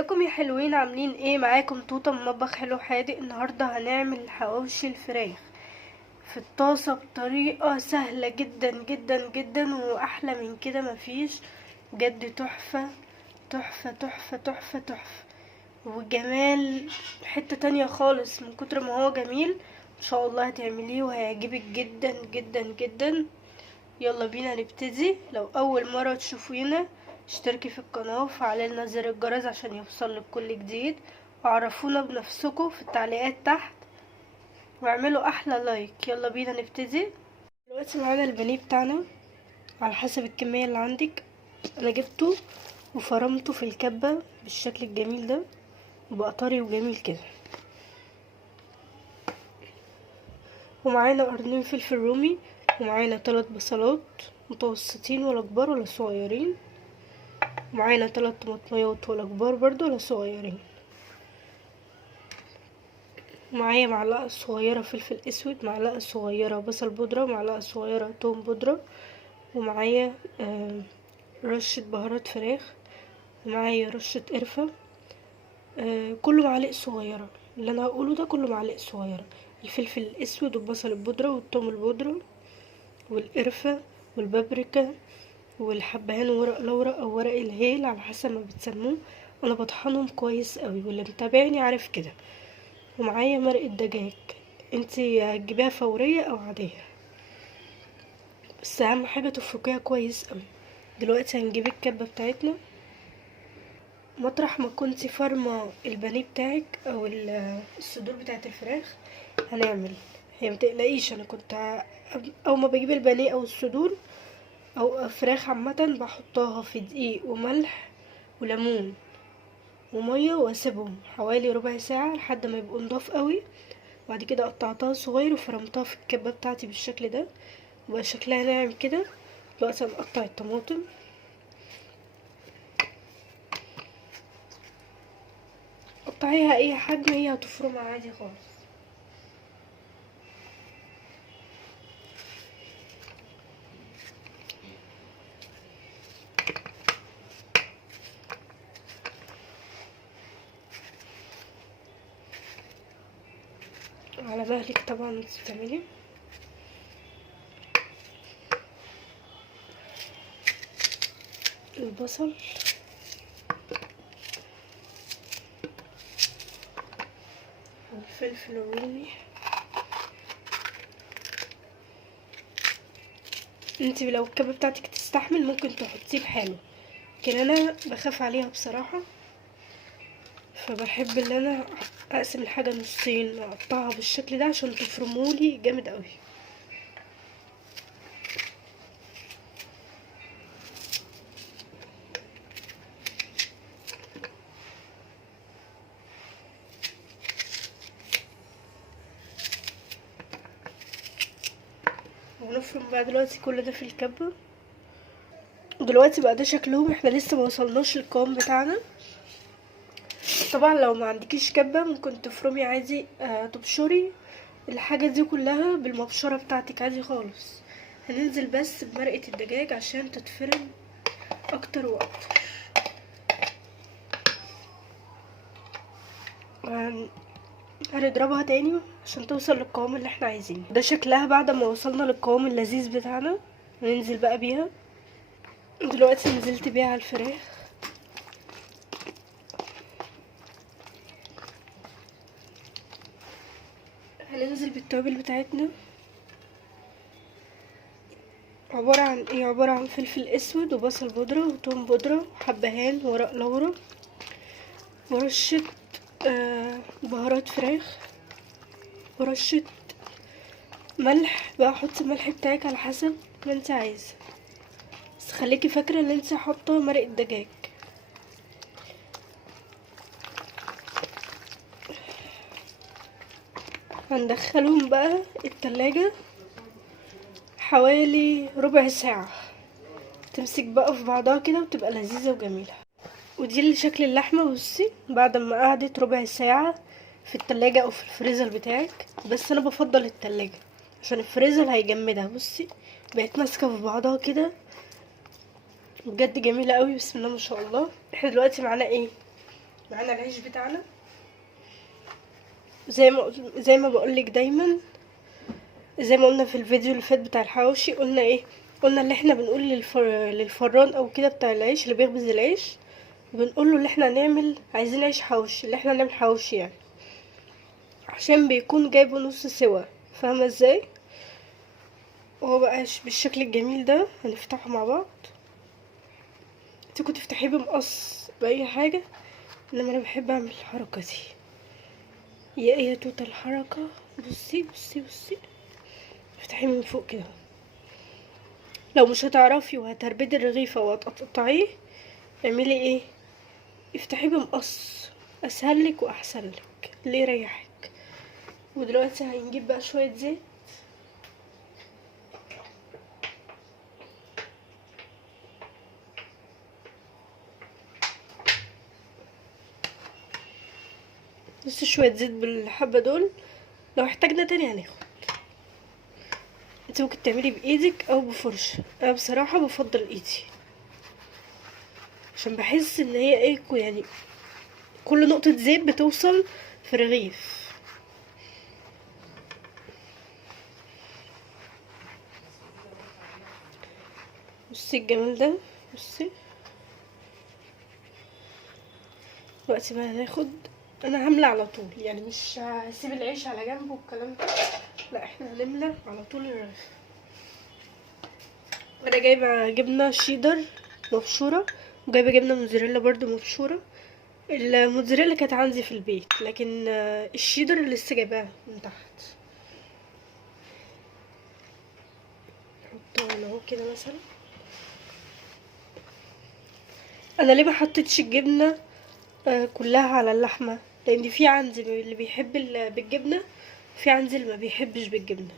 ازيكم يا حلوين؟ عاملين ايه؟ معاكم توته من مطبخ حلو حادق. النهارده هنعمل حواوشي الفراخ في الطاسه بطريقه سهله جدا جدا جدا، واحلى من كده مفيش. بجد تحفه تحفه تحفه تحفه تحفه، وجمال حته تانية خالص من كتر ما هو جميل. ان شاء الله هتعمليه وهيعجبك جدا جدا جدا. يلا بينا نبتدي. لو اول مرة تشوفينا اشتركي في القناة وفعلي لنا زر الجرس عشان يوصلك كل جديد، وعرفونا بنفسكم في التعليقات تحت، واعملوا احلى لايك. يلا بينا نبتدي. دلوقتي معانا البانيه بتاعنا على حسب الكمية اللي عندك. انا جبته وفرمته في الكبة بالشكل الجميل ده، وبقى طري وجميل كده. ومعانا قرنين فلفل رومي، ومعانا 3 بصلات متوسطين ولا كبار ولا صغيرين، ومعانا 3 طماطميات ولا كبار برضو ولا صغيرين. معايا معلقة صغيرة فلفل اسود، معلقة صغيرة بصل بودرة، معلقة صغيرة توم بودرة، ومعايا رشة بهارات فراخ، ومعايا رشة قرفة. كله معالق صغيرة. اللي انا هقوله ده كله معالق صغيرة: الفلفل الاسود والبصل البودرة والثوم البودرة والقرفة والبابريكا والحبهان وورق لورا او ورق الهيل على حسب ما بتسموه. انا بطحنهم كويس قوي، واللي متابعني عارف كده. ومعايا مرقة دجاج، انتي هتجيبيها فورية او عادية، بس اهم حاجة تفركيها كويس قوي. دلوقتي هنجيب الكبة بتاعتنا. مطرح ما كنتي فرمة البانيه بتاعك او الصدور بتاعت الفراخ هنعمل. هي متقلقيش، انا كنت اول ما بجيب البانيه او الصدور او فراخ عامة بحطها في دقيق وملح وليمون وميه واسيبهم حوالي ربع ساعة لحد ما يبقوا نضاف قوي. وبعد كده قطعتها صغير وفرمتها في الكبة بتاعتي بالشكل ده، وبقى شكلها ناعم كده. دلوقتي هنقطع الطماطم. قطعيها اي حجم، هي هتفرمها عادي خالص. على مهلك طبعا انت بتعملي. البصل والفلفل الرومي. انت لو الكبة بتاعتك تستحمل ممكن تحطيه بحاله، لكن انا بخاف عليها بصراحة، فبحب ان انا اقسم الحاجة نصين واقطعها بالشكل ده عشان تفرمولي جامد قوي. ونفرم بقى دلوقتي كل ده في الكبة. دلوقتي بقى ده شكلهم، احنا لسه ما وصلناش للقوام بتاعنا. طبعا لو ما عندكيش كبة ممكن تفرمي عادي، تبشري الحاجة دي كلها بالمبشرة بتاعتك عادي خالص. هننزل بس بمرقة الدجاج عشان تتفرم اكتر واكتر. هنضربها تاني عشان توصل للقوام اللي احنا عايزينه. ده شكلها بعد ما وصلنا للقوام اللذيذ بتاعنا. هننزل بقى بيها. دلوقتي نزلت بيها على الفراخ. هننزل بالتوابل بتاعتنا. عبارة عن ايه؟ عبارة عن فلفل اسود وبصل بودرة وتوم بودرة وحبهان وورق لورا ورشة بهارات فراخ ورشة ملح. بقى حطي الملح بتاعك على حسب ما انت عايزة، بس خليكي فاكرة ان انت حاطة مرق الدجاج. هندخلهم بقى التلاجة حوالي ربع ساعة، تمسك بقى في بعضها كده وتبقى لذيذة وجميلة. ودي اللي شكل اللحمة. بصي بعد ما قعدت ربع ساعة في التلاجة او في الفريزر بتاعك، بس انا بفضل التلاجة عشان الفريزر هيجمدها. بصي بقت ماسكة في بعضها كده، بجد جميلة قوي، بسم الله ما شاء الله. احنا دلوقتي معانا ايه؟ معانا العيش بتاعنا زي ما بقولك دايما، زي ما قلنا في الفيديو اللي فات بتاع الحواوشي. قلنا ايه؟ قلنا اللي احنا بنقول للفران او كده بتاع العيش اللي بيخبز العيش، بنقول له اللي احنا عايزين عيش حواوشي، اللي احنا نعمل حواوشي يعني، عشان بيكون جايبه نص سوا. فاهمه ازاي؟ وهو بقى بالشكل الجميل ده هنفتحه مع بعض. انت كنت تفتحيه بمقص باي حاجه، انما انا بحب اعمل الحركه دي. يا ايه يا توته الحركه. بصي بصي بصي، افتحيه من فوق كده. لو مش هتعرفي وهتربدي الرغيفه وهتقطعيه، اعملي ايه؟ افتحيه بمقص، اسهلك واحسنلك اللي يريحك. ودلوقتي هنجيب بقى شويه زيت. بس شويه زيت بالحبه دول، لو احتاجنا تاني هناخد. انت ممكن تعملي بايدك او بفرشه، انا بصراحه بفضل ايدي عشان بحس ان هي ايه يعني كل نقطه زيت بتوصل في رغيف. بصي الجمال ده. بصي دلوقتي بقى هناخد، انا هملى على طول يعني، مش هسيب العيش على جنب والكلام ده، لا احنا هنملى على طول الرغيف. انا جايبه جبنه شيدر مبشوره، وجايبه جبنه موتزاريلا برضو مبشوره. الموتزاريلا كانت عندي في البيت، لكن الشيدر لسه جايباها من تحت. نحطه هنا اهو كده مثلا. انا ليه ما حطيتش الجبنه كلها على اللحمه؟ لان في عندي اللي بيحب بالجبنه، في عندي اللي ما بيحبش بالجبنه.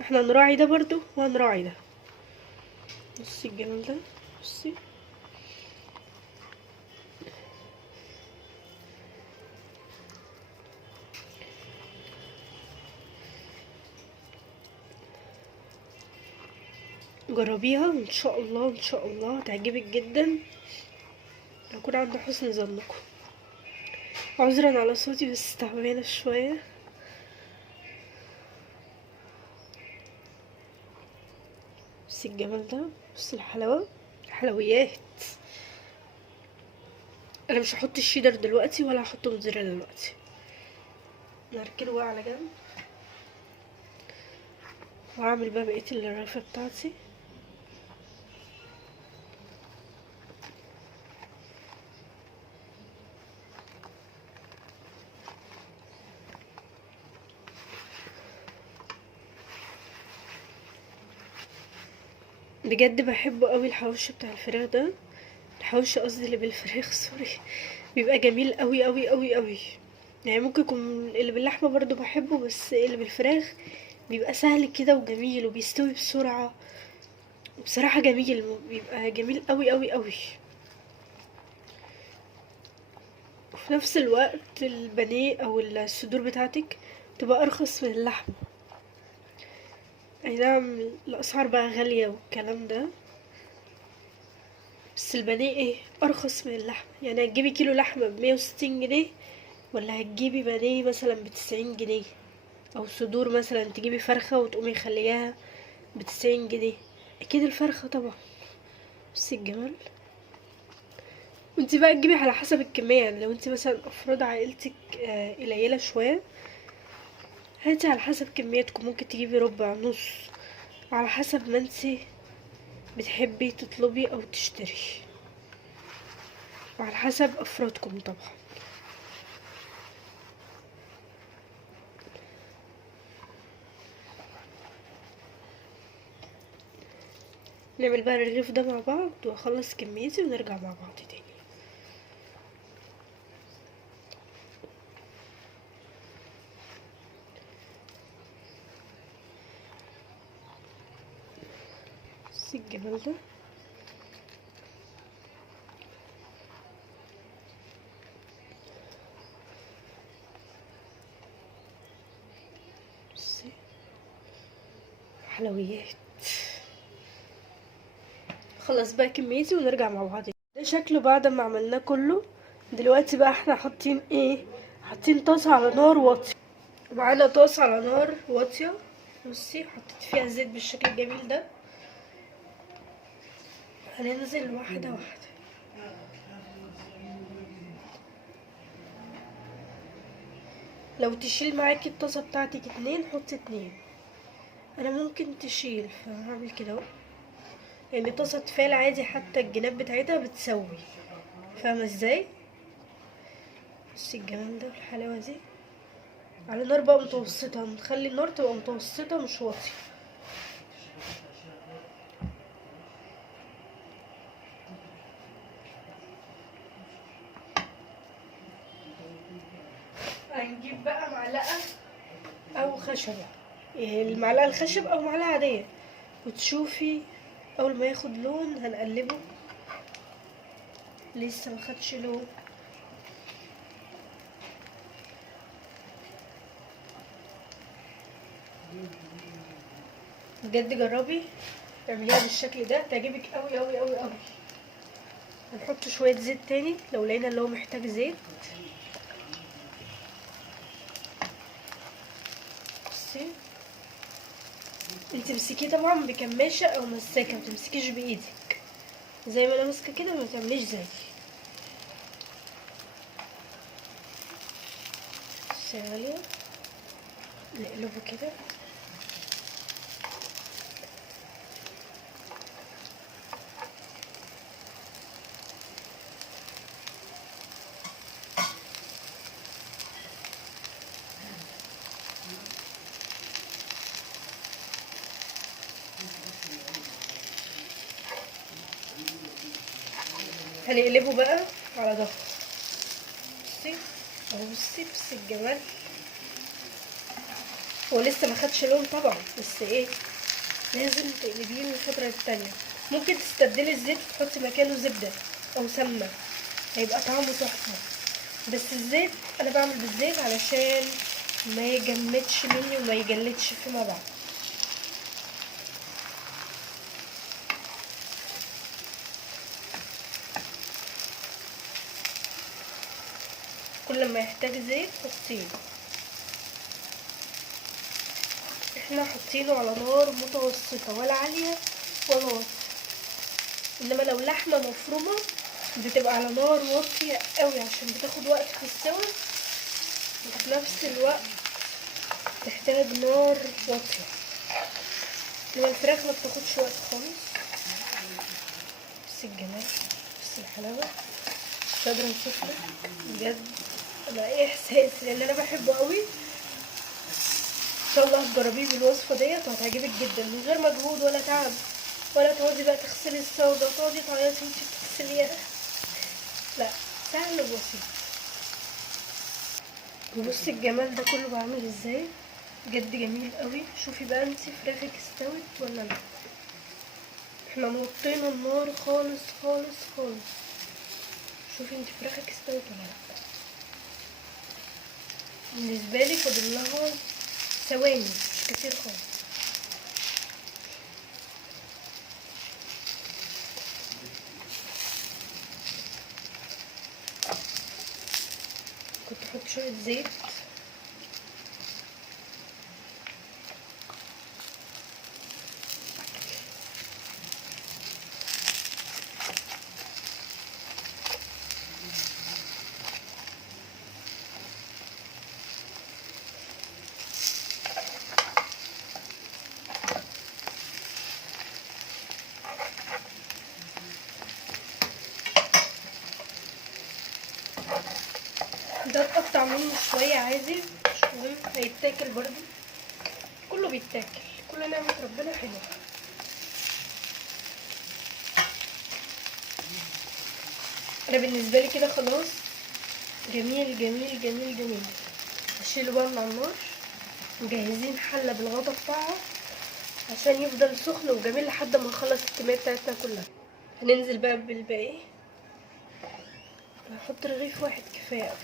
احنا نراعي ده برضو وهنراعي ده. بصي الجمال ده. بصي جربيها وان شاء الله ان شاء الله هتعجبك جدا. هكون عند حسن ظنكم. عذرا على صوتي بس تعبانه شويه. بصي الجمال ده. بصي الحلاوه، حلويات. انا مش هحط الشيدر دلوقتي ولا هحط موتزاريلا دلوقتي، نركنه بقى على جنب. وهعمل بقى بقيه الرغيفه بتاعتي. بجد بحبه قوي الحواوشي بتاع الفراخ ده. الحواوشي قصدي اللي بالفراخ سوري، بيبقى جميل قوي قوي قوي قوي. يعني ممكن يكون اللي باللحمه برضو بحبه، بس اللي بالفراخ بيبقى سهل كده وجميل وبيستوي بسرعه. بصراحه جميل، بيبقى جميل قوي قوي قوي. وفي نفس الوقت البانيه او الصدور بتاعتك تبقى ارخص من اللحمه. اي نعم الاسعار بقى غاليه والكلام ده، بس البانيه ايه ارخص من اللحمه. يعني هتجيبي كيلو لحمه ب160 جنيه، ولا هتجيبي بانيه مثلا ب90 جنيه، او صدور مثلا تجيبي فرخه وتقومي خليها ب90 جنيه. اكيد الفرخه طبعا. بصي الجمال. وانتي بقى تجيبي على حسب الكميه، يعني لو انتي مثلا افراد عائلتك قليله شويه، هاتي على حسب كميتكم، ممكن تجيبي ربع نص، على حسب ما انتي بتحبي تطلبي او تشتري، وعلى حسب افرادكم طبعا. نعمل بقى الرغيف ده مع بعض واخلص كميتي ونرجع مع بعض تاني. بصي الجمال ده. بصي حلويات. خلص بقى كميتي ونرجع مع بعض. ده شكله بعد ما عملناه كله. دلوقتي بقى احنا حاطين ايه، حاطين طاسة على نار واطية. معانا طاسة على نار واطية، بصي حطيت فيها زيت بالشكل الجميل ده. هننزل واحدة واحدة. لو تشيل معاكي الطاسة بتاعتك 2 حطي 2. انا ممكن تشيل فهعمل كده اهو، لان طاسة تفال عادي حتى الجناب بتاعتها بتسوي، فاهمة ازاي؟ بصي الجمال ده والحلاوة دي. على نار بقى متوسطة، نخلي النار تبقى متوسطة مش واطية. هنجيب بقى معلقة او خشبة، المعلقة الخشب او معلقة عادية، وتشوفي اول ما ياخد لون هنقلبه. لسه ما خدش لون. بجد جربي اعمليها بالشكل ده تعجبك قوي قوي قوي قوي. هنحط شويه زيت تاني لو لقينا اللي هو محتاج زيت. بصي انت تمسكيه طبعا بكماشه او مساكه، ما تمسكيش بايدك زي ما انا ماسكه كده، ما تعمليش زي. بصي يا غاليه، نقلبه كده. هنقلبه بقى على ظهره. بصي اهو، بصي الجمال. هو لسه ما خدش لون طبعا، بس ايه، لازم تقلبيه من فتره للتانيه. ممكن تستبدلي الزيت وتحطي مكانه زبده او سمنه، هيبقى طعمه تحفه. بس الزيت انا بعمل بالزيت علشان ما يجمدش مني وما يجلدش فيما بعد. كل ما يحتاج زيت حطيه. احنا حاطينه على نار متوسطه، ولا عاليه ولا واطيه. انما لو لحمه مفرومه بتبقى على نار واطيه قوي عشان بتاخد وقت في السوا، وفي نفس الوقت تحتاج نار واطيه. انما الفراخ ما بتاخدش وقت خالص. بس الجمال، بس الحلاوه، مش قادره اوصفلك بجد انا ايه احساسي، لان انا بحبه قوي. ان شاء الله تجربيه بالوصفه ديت وهتعجبك جدا، من غير مجهود ولا تعب، ولا تقعدي بقى تغسلي الصودا وتقعدي تعيطي وانتي بتغسليها. لا، سهل وبسيط. وبصي الجمال ده كله بعمل ازاي، بجد جميل قوي. شوفي بقى انتي فراخك استوت ولا لا. احنا موطينا النار خالص خالص خالص. شوفي انتي فراخك استوت ولا لا. بالنسبه لي فاضل لها ثواني مش كتير خالص. كنت احط شويه زيت. ده اتقطع منه شويه عادي، مش مهم، هيتاكل برضو. كله بيتاكل، كل نعمه ربنا حلوه. انا بالنسبه لي كده خلاص، جميل جميل جميل جميل. هشيله بقى من على النار. مجهزين حله بالغطا بتاعها عشان يفضل سخن وجميل لحد ما نخلص الكميه بتاعتنا كلها. هننزل بقى بالباقي. هحط رغيف واحد كفايه قوي.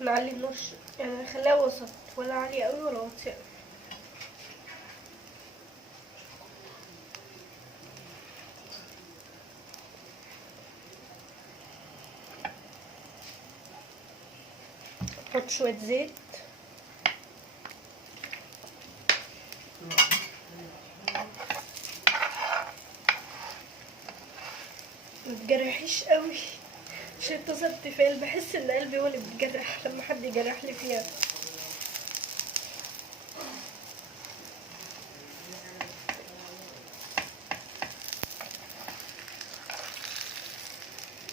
نعلي النار يعني نخليها وسط، ولا عاليه قوي ولا واطيه قوي. نحط شويه زيت، متجرحيش قوي عشان الطاسه بتفعل، بحس ان قلبي هو اللي بيتجرح لما حد يجرح لي فيها.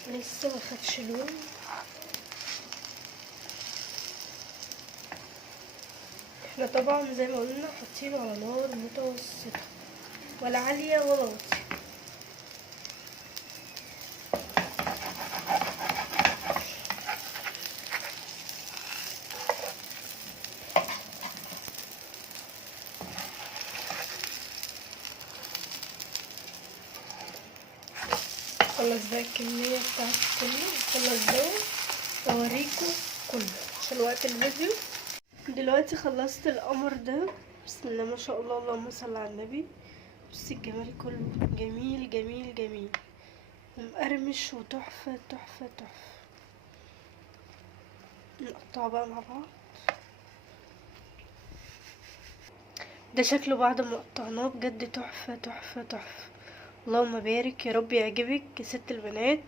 لسه ما خدش لون. احنا طبعا زي ما قلنا حاطينه على نار متوسطه، ولا عاليه ولا واطيه. خلص بقى الكميه بتاعتي كله، خلص دوت واوريكم كله عشان وقت الفيديو. دلوقتي خلصت القمر ده، بسم الله ما شاء الله، اللهم صل على النبي. بصي الجمال كله، جميل جميل جميل ومقرمش وتحفه تحفه تحفه. نقطعه بقى مع بعض. ده شكله بعد ما قطعناه بجد تحفه تحفه تحفه. اللهم بارك، يا رب يعجبك يا ست البنات،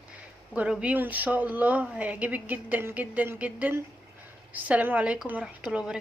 جربيه وان شاء الله هيعجبك جدا جدا جدا. السلام عليكم ورحمه الله وبركاته.